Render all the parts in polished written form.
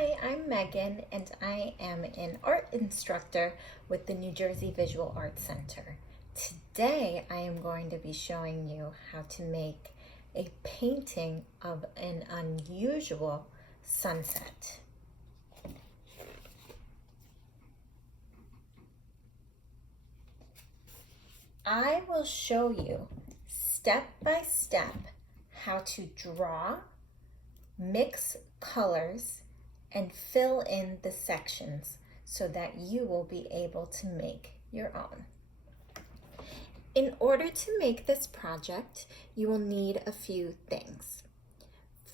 Hi, I'm Megan and I am an art instructor with the New Jersey Visual Arts Center. Today I am going to be showing you how to make a painting of an unusual sunset. I will show you step by step how to draw, mix colors, and fill in the sections so that you will be able to make your own. In order to make this project, you will need a few things.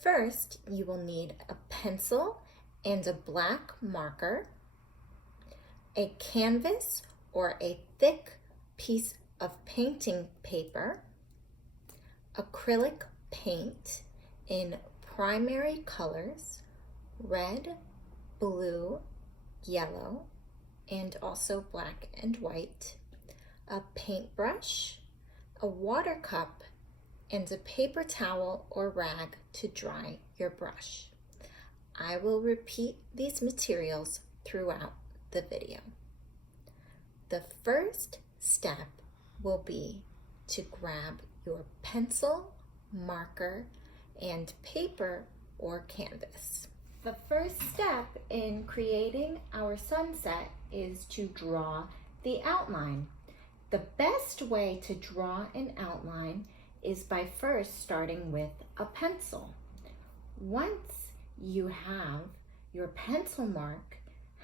First, you will need a pencil and a black marker, a canvas or a thick piece of painting paper, acrylic paint in primary colors, red, blue, yellow, and also black and white, a paintbrush, a water cup, and a paper towel or rag to dry your brush. I will repeat these materials throughout the video. The first step will be to grab your pencil, marker, and paper or canvas. The first step in creating our sunset is to draw the outline. The best way to draw an outline is by first starting with a pencil. Once you have your pencil mark,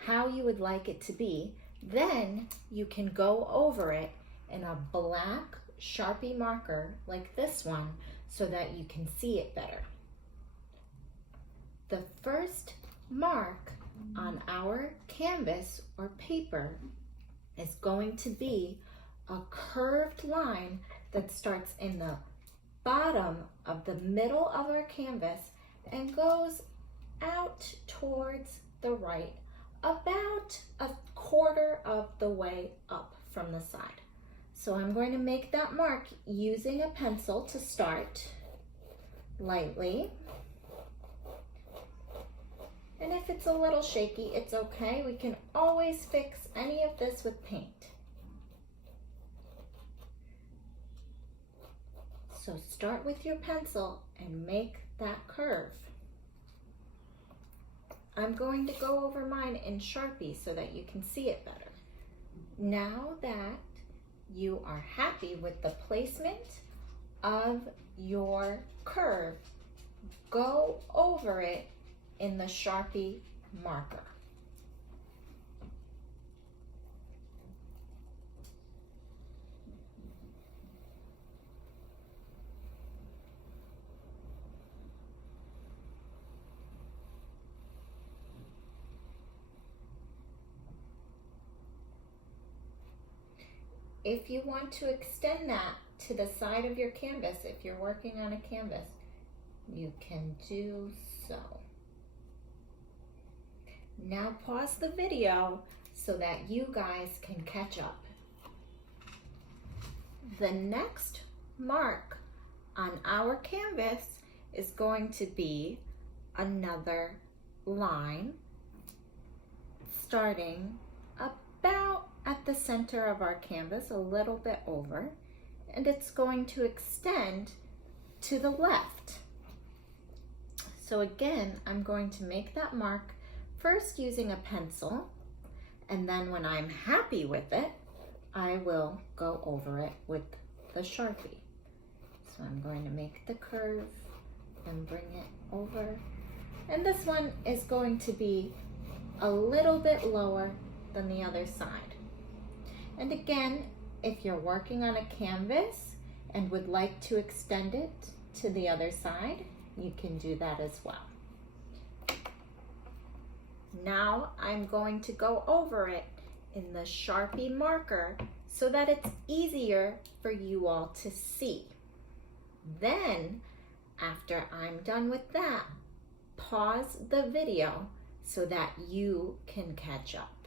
how you would like it to be, then you can go over it in a black Sharpie marker like this one so that you can see it better. The first mark on our canvas or paper is going to be a curved line that starts in the bottom of the middle of our canvas and goes out towards the right, about a quarter of the way up from the side. So I'm going to make that mark using a pencil to start lightly. And if it's a little shaky, it's okay. We can always fix any of this with paint. So start with your pencil and make that curve. I'm going to go over mine in Sharpie so that you can see it better. Now that you are happy with the placement of your curve, go over it in the Sharpie marker. If you want to extend that to the side of your canvas, if you're working on a canvas, you can do so. Now pause the video so that you guys can catch up. The next mark on our canvas is going to be another line starting about at the center of our canvas, a little bit over, and it's going to extend to the left. So again, I'm going to make that mark first using a pencil, and then when I'm happy with it, I will go over it with the Sharpie. So I'm going to make the curve and bring it over. And this one is going to be a little bit lower than the other side. And again, if you're working on a canvas and would like to extend it to the other side, you can do that as well. Now I'm going to go over it in the Sharpie marker so that it's easier for you all to see. Then, after I'm done with that, pause the video so that you can catch up.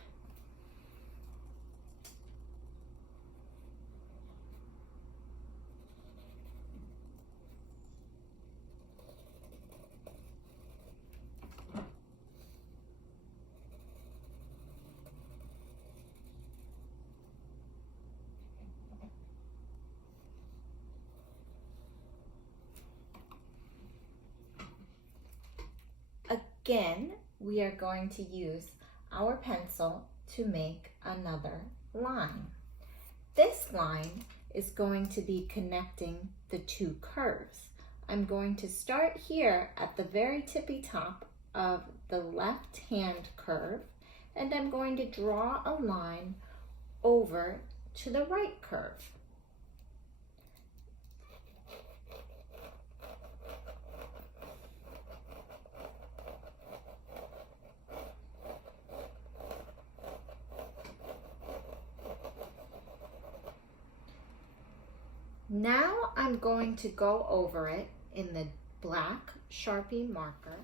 again, we are going to use our pencil to make another line. This line is going to be connecting the two curves. I'm going to start here at the very tippy top of the left hand curve, and I'm going to draw a line over to the right curve. Now I'm going to go over it in the black Sharpie marker.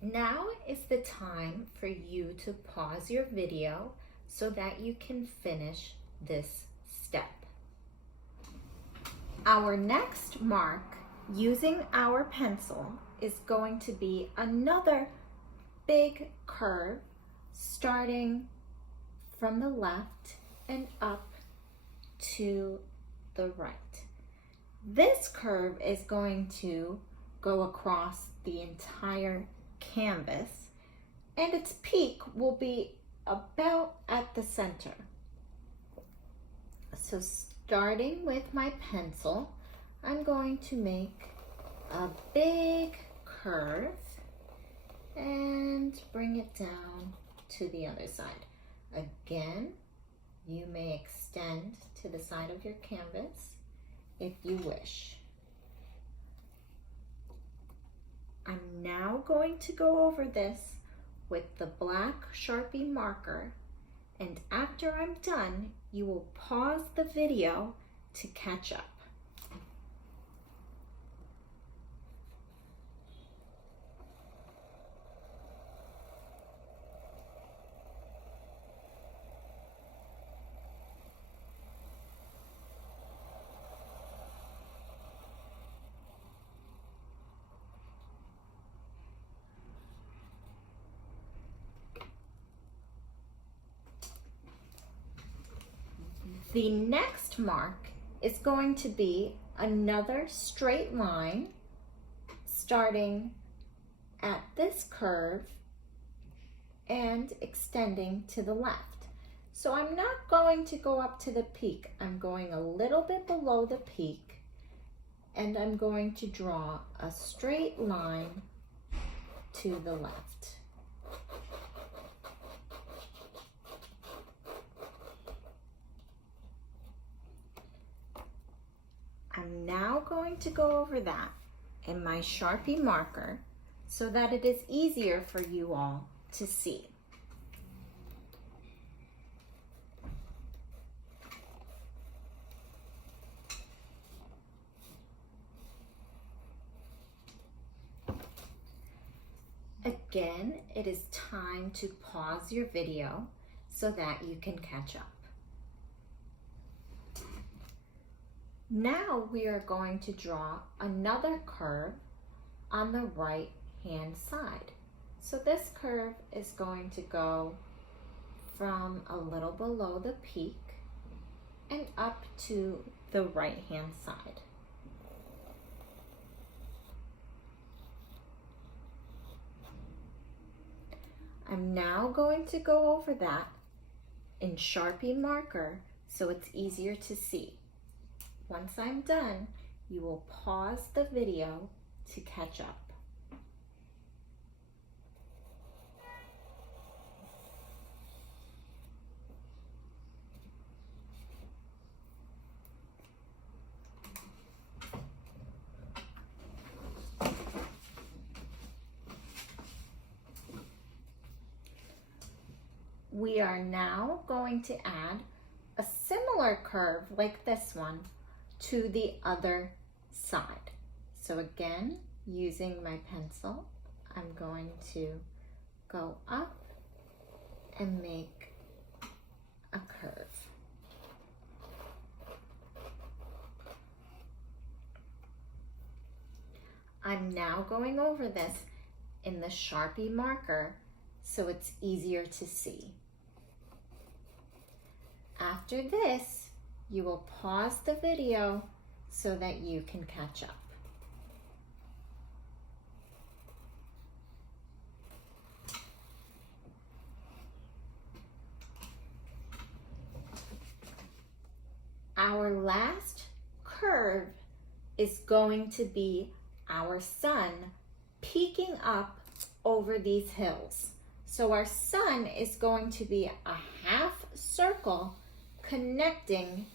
Now is the time for you to pause your video so that you can finish this step. Our next mark using our pencil is going to be another big curve starting from the left and up to the right. This curve is going to go across the entire canvas, and its peak will be about at the center. So starting with my pencil, I'm going to make a big curve and bring it down to the other side. Again, you may extend to the side of your canvas if you wish. I'm now going to go over this with the black Sharpie marker, and after I'm done, you will pause the video to catch up. The next mark is going to be another straight line starting at this curve and extending to the left. So I'm not going to go up to the peak. I'm going a little bit below the peak, and I'm going to draw a straight line to the left. I'm now going to go over that in my Sharpie marker so that it is easier for you all to see. Again, it is time to pause your video so that you can catch up. Now we are going to draw another curve on the right hand side. So this curve is going to go from a little below the peak and up to the right hand side. I'm now going to go over that in Sharpie marker so it's easier to see. Once I'm done, you will pause the video to catch up. We are now going to add a similar curve like this one to the other side. So again, using my pencil, I'm going to go up and make a curve. I'm now going over this in the Sharpie marker so it's easier to see. After this, you will pause the video so that you can catch up. Our last curve is going to be our sun peeking up over these hills. So our sun is going to be a half circle connecting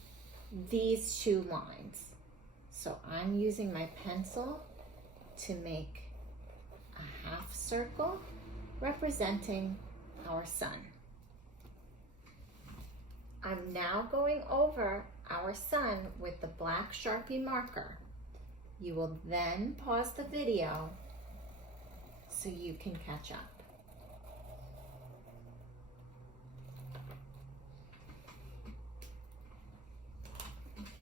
these two lines. So I'm using my pencil to make a half circle representing our sun. I'm now going over our sun with the black Sharpie marker. You will then pause the video so you can catch up.